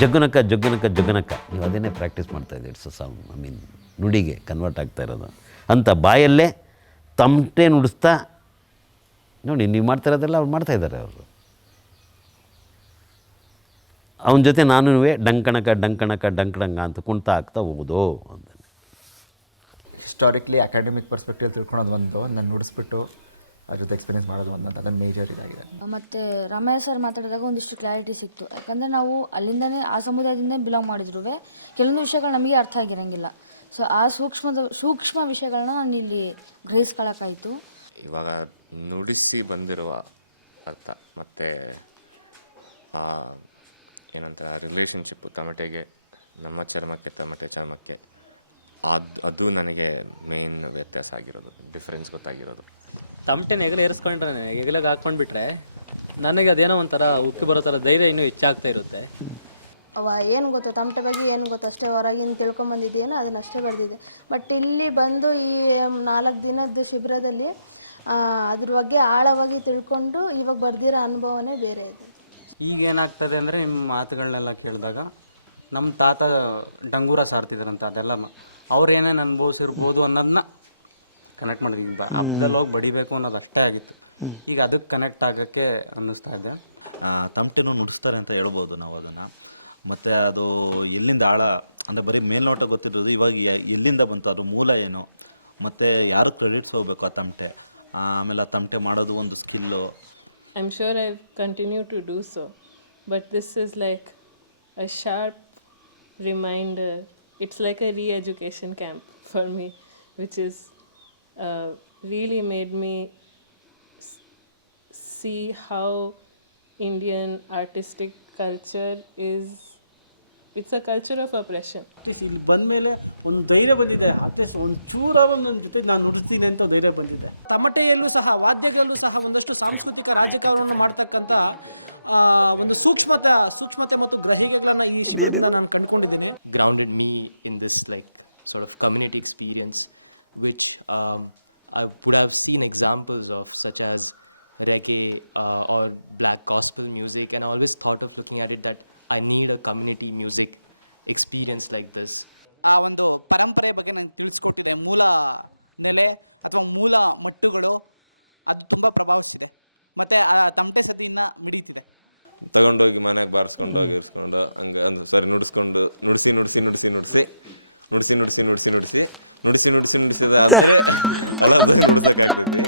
ಜಗ್ಗುನಕ್ಕ ಜಗ್ಗುನಕ್ಕ ಜಗ್ಗುನಕ್ಕ ನೀವು ಅದನ್ನೇ ಪ್ರಾಕ್ಟೀಸ್ ಮಾಡ್ತಾಯಿದ್ದೀರಿ. ಇಟ್ಸ್ ಸಾಂಗ್ ಐ ಮೀನ್ ನುಡಿಗೆ ಕನ್ವರ್ಟ್ ಆಗ್ತಾ ಇರೋದು ಅಂತ ಬಾಯಲ್ಲೇ ತಮಟೆ ನುಡಿಸ್ತಾ ನೋಡಿ ನೀವು ಮಾಡ್ತಾ ಇರೋದೆಲ್ಲ ಅವ್ರು ಮಾಡ್ತಾಯಿದ್ದಾರೆ. ಅವರು ಅವನ ಜೊತೆ ನಾನು ಡಂಕಣಕ ಡಂಕಣಕ ಡಂಕಡಂಗ ಅಂತ ಕುಣ್ತಾ ಆಗ್ತಾ ಹೋಗೋದು ಅಂತ. ಹಿಸ್ಟಾರಿಕ್ಲಿ ಅಕಾಡೆಮಿಕ್ ಪರ್ಸ್ಪೆಕ್ಟಿವ್ ತಿಳ್ಕೊಳೋದು ಒಂದು, ನಾನು ನುಡಿಸ್ಬಿಟ್ಟು ಅದ್ರ ಜೊತೆ ಎಕ್ಸ್ಪೀರಿಯನ್ಸ್ ಮಾಡೋದು ಒಂದು, ಅದನ್ನು ಮೇಜರ್ ಇದಾಗಿದೆ. ಮತ್ತು ರಾಮಯ್ಯ ಸರ್ ಮಾತಾಡಿದಾಗ ಒಂದಿಷ್ಟು ಕ್ಲಾರಿಟಿ ಸಿಕ್ತು. ಯಾಕಂದರೆ ನಾವು ಅಲ್ಲಿಂದನೇ ಆ ಸಮುದಾಯದಿಂದ ಬಿಲಾಂಗ್ ಮಾಡಿದ್ರು ಕೆಲವೊಂದು ವಿಷಯಗಳು ನಮಗೆ ಅರ್ಥ ಆಗಿರೋಂಗಿಲ್ಲ. ಸೊ ಆ ಸೂಕ್ಷ್ಮ ವಿಷಯಗಳನ್ನ ನಾನು ಇಲ್ಲಿ ಗ್ರಹಿಸ್ಕೊಳ್ಳೋಕ್ಕಾಯಿತು. ಇವಾಗ ನುಡಿಸಿ ಬಂದಿರುವ ಅರ್ಥ ಮತ್ತು ಏನಂತಾರೆ ರಿಲೇಷನ್ಶಿಪ್ಪು ತಮಟೆಗೆ, ನಮ್ಮ ಚರ್ಮಕ್ಕೆ ತಮಟೆ ಚರ್ಮಕ್ಕೆ, ಅದು ನನಗೆ ಮೇನ್ ವ್ಯತ್ಯಾಸ ಆಗಿರೋದು, ಡಿಫ್ರೆನ್ಸ್ ಗೊತ್ತಾಗಿರೋದು. ತಮಟೆನ ಏರಿಸ್ಕೊಂಡ್ರೆ ಹೆಗಲಿಗೆ ಹಾಕ್ಕೊಂಡ್ಬಿಟ್ರೆ ನನಗೆ ಅದೇನೋ ಒಂಥರ ಉಕ್ಕಿ ಬರೋ ಥರ ಧೈರ್ಯ ಇನ್ನೂ ಹೆಚ್ಚಾಗ್ತಾ ಇರುತ್ತೆ. ಅವ ಏನು ಗೊತ್ತು ತಮಟೆ ಬಗ್ಗೆ ಏನು ಗೊತ್ತು ಅಷ್ಟೇ, ಹೊರಗಿನ ತಿಳ್ಕೊಂಬಂದಿದ್ದೇನೋ ಅದನ್ನಷ್ಟೇ ಬರೆದಿದೆ. ಬಟ್ ಇಲ್ಲಿ ಬಂದು ಈ 4 ದಿನದ ಶಿಬಿರದಲ್ಲಿ ಅದ್ರ ಬಗ್ಗೆ ಆಳವಾಗಿ ತಿಳ್ಕೊಂಡು ಇವಾಗ ಬರ್ದಿರೋ ಅನುಭವನೇ ಬೇರೆ ಇದೆ. ಈಗ ಏನಾಗ್ತದೆ ಅಂದರೆ ನಿಮ್ಮ ಮಾತುಗಳನ್ನೆಲ್ಲ ಕೇಳಿದಾಗ ನಮ್ಮ ತಾತ ಡಂಗೂರ ಸಾರ್ತಿದ್ರಂತ, ಅದೆಲ್ಲ ಅವ್ರು ಏನೇನು ಅನುಭವಿಸಿರ್ಬೋದು ಅನ್ನೋದನ್ನ ಕನೆಕ್ಟ್ ಮಾಡಿದ್ವಿ. ಈಗ ಹಬ್ಬದಲ್ಲಿ ಹೋಗಿ ಬಡಿಬೇಕು ಅನ್ನೋದು ಅಷ್ಟೇ ಆಗಿತ್ತು. ಈಗ ಅದಕ್ಕೆ ಕನೆಕ್ಟ್ ಆಗೋಕ್ಕೆ ಅನ್ನಿಸ್ತಾ ಇದೆ. ತಮಟೆನೂ ನುಡಿಸ್ತಾರೆ ಅಂತ ಹೇಳ್ಬೋದು ನಾವು ಅದನ್ನು. ಮತ್ತು ಅದು ಎಲ್ಲಿಂದ ಆಳ ಅಂದರೆ ಬರೀ ಮೇಲ್ನೋಟ ಗೊತ್ತಿರೋದು, ಇವಾಗ ಎಲ್ಲಿಂದ ಬಂತು, ಅದು ಮೂಲ ಏನು, ಮತ್ತು ಯಾರು ಕ್ರೆಡಿಟ್ಸ್ ಹೋಗಬೇಕು ಆ ತಮಟೆ, ಆಮೇಲೆ ಆ ತಮಟೆ ಮಾಡೋದು ಒಂದು skill. I'm sure I continue to do so, but this is like a sharp reminder. It's like a re-education camp for me, which is really made me see how Indian artistic culture is. It's a culture of oppression. At least ಇಲ್ಲಿ ಬಂದ ಮೇಲೆ ಒಂದು ಧೈರ್ಯ ಬಂದಿದೆ. At least ಒಂದು ಚೂರಾದ್ರೂ ನನ್ನ ಜೊತೆ ನಾನು ನುಡಿಸ್ತೀನಿ ಅಂತ ಧೈರ್ಯ ಬಂದಿದೆ. ತಮಟೆಯಲ್ಲೂ ಸಹ ವಾದ್ಯಗಳಲ್ಲೂ ಸಹ ಒಂದಷ್ಟು ಸಾಂಸ್ಕೃತಿಕ ರಾಜಕಾರಣವನ್ನು ಮಾಡ್ತಕ್ಕಂಥ ಒಂದು ಸೂಕ್ಷ್ಮತೆ ಮತ್ತು ಗ್ರಹಿಕೆಗಳನ್ನು ಈ ಶಿಬಿರದಿಂದ ನಾನು ಕಂಡುಕೊಂಡಿದ್ದೀನಿ. Grounded me in this like sort of community experience, which I would have seen examples of, such as reggae or black gospel music, and I always thought of looking at it that I need a community music experience like this. ಆ ಒಂದು ಪರಂಪರೆ ಬಗ್ಗೆ ನಂಗೆ ತಿಳಿಸ್ಕೊಟ್ಟಿದೆ. ಮೂಲ ನೆಲೆ ಅಥವಾ ಮೂಲ ಮಟ್ಟುಗಳು ಅದು ತುಂಬ ಪ್ರಭಾವಿಸಿದೆ. ಮತ್ತು ಆ ತಮಟೆ ಸದ್ದಿನ ಮಿಡೀತಿದೆ. ತಗೊಂಡೋಗಿ ಮನೆಗೆ ಬಾರಿಸ್ಕೊಂಡೋಗಿ ಇರಿಸ್ಕೊಂಡು ಹಂಗೆ ಅಂದ್ರೆ ಸಾರಿ ನುಡಿಸಿದ ಆದರೆ ಅಲಾರ್ದಾಗ ನುಡ್ಸೋಕ್ಕಾಗ್ತೈತಿ.